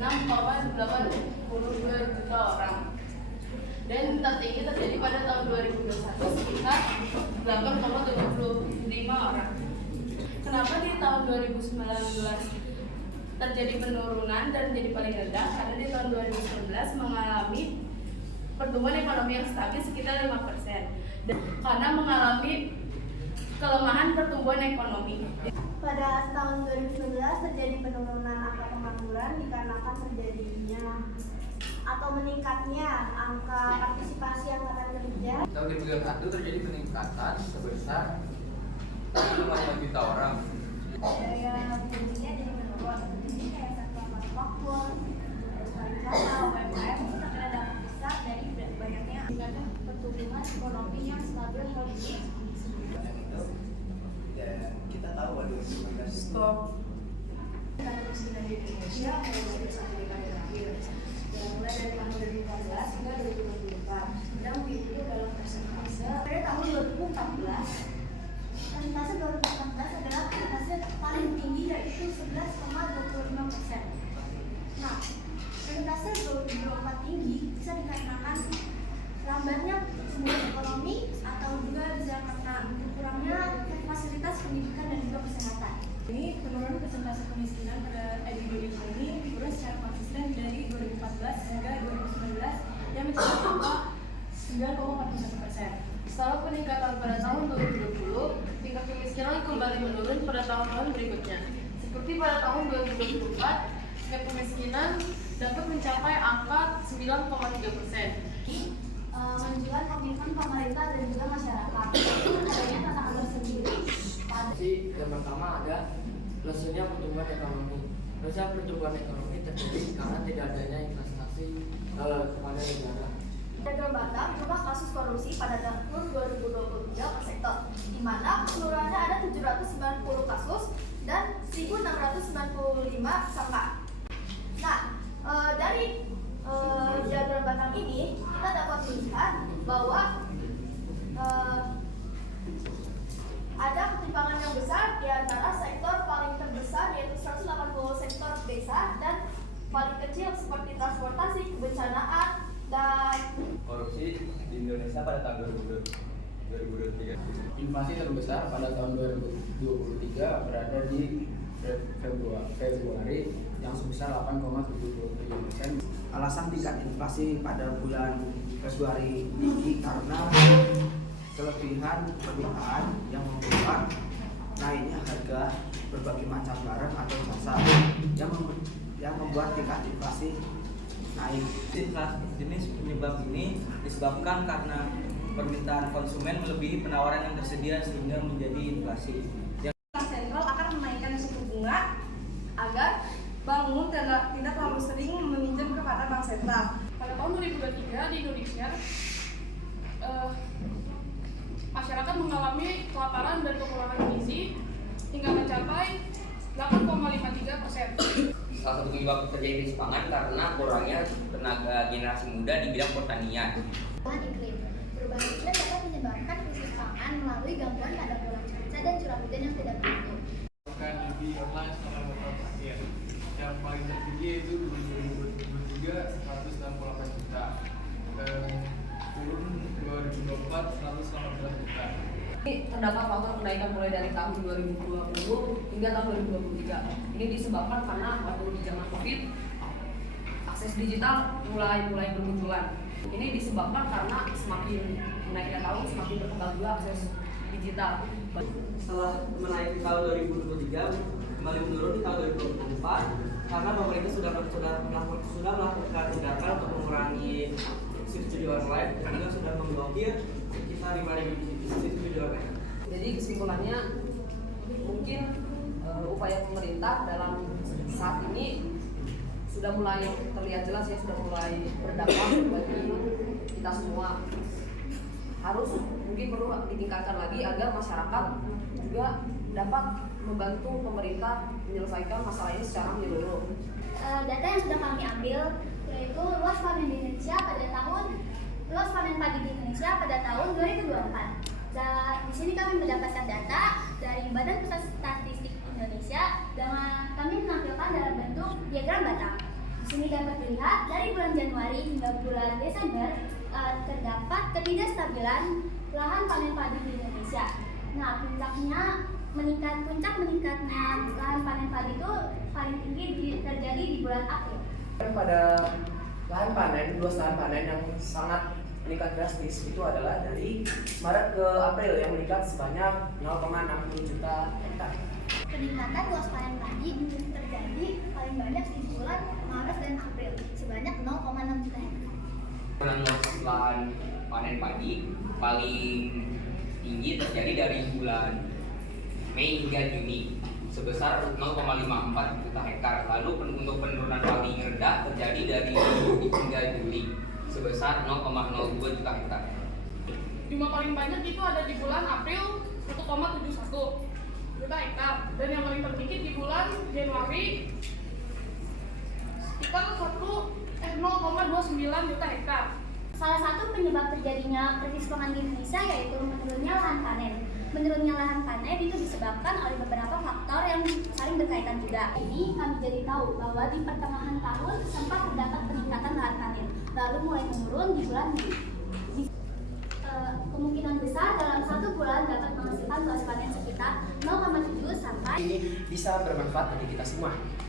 6,82 juta orang. Dan tertinggi terjadi pada tahun 2021 sekitar 8,75 orang. Kenapa di tahun 2019 terjadi penurunan dan jadi paling rendah? Karena di tahun 2019 mengalami pertumbuhan ekonomi yang stabil sekitar 5%. Dan karena mengalami kelemahan pertumbuhan ekonomi. Pada tahun 2019 terjadi penurunan angka pengangguran dikarenakan terjadinya atau meningkatnya angka partisipasi angkatan kerja. Tahun 2021 terjadi peningkatan sebesar 1,5 juta orang. Daya belinya jadi menurun. Jadi kayak sektor manufaktur, pariwisata, UMKM itu terkena dampak besar dari banyaknya pertumbuhan ekonomi yang stabil hari ini. Kita tahu pada 2019 Stop. Kemiskinan di Indonesia mulai dari satu dekade terakhir, mulai dari tahun 2014 hingga 2024, dan begitu dalam persentase. Pada tahun 2014, persentase 2014 adalah persentase paling tinggi yaitu 11,25%. Nah, persentase 2024 tinggi bisa dikarenakan lambatnya pertumbuhan ekonomi atau juga bisa karena kurangnya fasilitas pendidikan dan juga kesehatan. Ini penurunan persentase kemiskinan di Indonesia ini turun secara konsisten dari 2014 hingga 2019 yang mencapai angka 9,41%. Setelah peningkatan pada tahun 2020, tingkat kemiskinan kembali menurun pada tahun-tahun berikutnya. Seperti pada tahun 2024, tingkat kemiskinan dapat mencapai angka 9,3%. Menunjukkan komitmen pemerintah dan juga masyarakat. Adanya tantangan tersendiri. Yang pertama ada lesunya pertumbuhan ekonomi. Lesunya pertumbuhan ekonomi terjadi karena tidak adanya investasi kepada negara. Ada Batam jumlah kasus korupsi pada tahun 2023 per sektor, di mana keseluruhannya ada 790 kasus dan 1.695 sangka. Nah, dari diagram Batam ini kita dapat melihat bahwa ada ketimpangan yang besar di antara sektor paling terbesar yaitu 180 sektor desa dan paling kecil seperti transportasi, kebencanaan, dan Korupsi di Indonesia pada tahun 2023. Inflasi terbesar pada tahun 2023 berada di Februari yang sebesar 8,77%. alasan tingkat inflasi pada bulan Februari tinggi karena kelebihan permintaan yang membuat naiknya harga berbagai macam barang atau jasa yang membuat tingkat inflasi naik. Jenis penyebab ini disebabkan karena permintaan konsumen melebihi penawaran yang tersedia sehingga menjadi inflasi. Bank sentral akan menaikkan suku bunga agar bank umum tidak terlalu sering meminjam kepada bank sentral. Pada tahun 2023 di Indonesia, masyarakat mengalami kelaparan dan kekurangan gizi hingga mencapai 8,53%. Salah satu penyebab terjadi krisis pangan karena kurangnya tenaga generasi muda di bidang pertanian. Perubahan iklim. Perubahan iklim dapat menyebabkan krisis pangan melalui gangguan pada pola cuaca dan curah hujan yang tidak menentu. Lebih online selama beberapa terakhir. Yang paling tertinggi yaitu 2023 168 juta. Turun 2024 118 juta. Ini terdapat faktor kenaikan mulai dari tahun 2020 hingga tahun 2023. Ini disebabkan karena waktu di zaman Covid, akses digital mulai bermunculan. Ini disebabkan karena semakin naiknya tahun semakin berkembang juga akses digital. Setelah menaik di tahun 2023 kembali menurun di tahun 2024 karena pemerintah sudah melakukan tindakan untuk mengurangi subsidi online dan juga sudah memblokir sekitar 5.000 subsidi online. Jadi kesimpulannya mungkin upaya pemerintah dalam saat ini sudah mulai terlihat jelas ya, sudah mulai berdampak bagi kita semua. Harus mungkin perlu ditingkatkan lagi agar masyarakat juga dapat membantu pemerintah menyelesaikan masalah ini secara menyeluruh. Data yang sudah kami ambil yaitu luas panen padi di Indonesia pada tahun 2024. Di sini kami mendapatkan data dari Badan Pusat Statistik Indonesia dengan kami menampilkan dalam bentuk diagram Batam. Di Sini dapat dilihat dari bulan Januari hingga bulan Desember terdapat ketidakstabilan lahan panen padi di Indonesia. Nah, puncak meningkatnya lahan panen padi itu paling tinggi terjadi di bulan April. Pada lahan panen, luas lahan panen yang sangat meningkat drastis itu adalah dari Maret ke April yang meningkat sebanyak 0,60 juta hektar. Peningkatan luas panen padi terjadi paling banyak di bulan Maret dan April sebanyak 0,6 juta hektar. Luas lahan panen padi paling tinggi terjadi dari bulan Mei hingga Juni sebesar 0,54 juta hektar. Lalu untuk penurunan paling rendah terjadi dari Juni hingga Juli sebesar 0,02 juta hektar. Jumlah paling banyak itu ada di bulan April 1,71 juta hektar dan yang paling tertinggi di bulan Januari sekitar 0,29 juta hektar. Salah satu penyebab terjadinya krisis pangan di Indonesia yaitu menurunnya lahan panen. Menurunnya lahan panen itu disebabkan oleh beberapa faktor yang saling berkaitan juga. Ini kami jadi tahu bahwa di pertengahan tahun sempat terdapat peningkatan lahan panen, lalu mulai menurun di bulan Mei. Kemungkinan besar dalam satu bulan dapat menghasilkan luas panen sekitar 0,7 sampai Ini bisa bermanfaat bagi kita semua.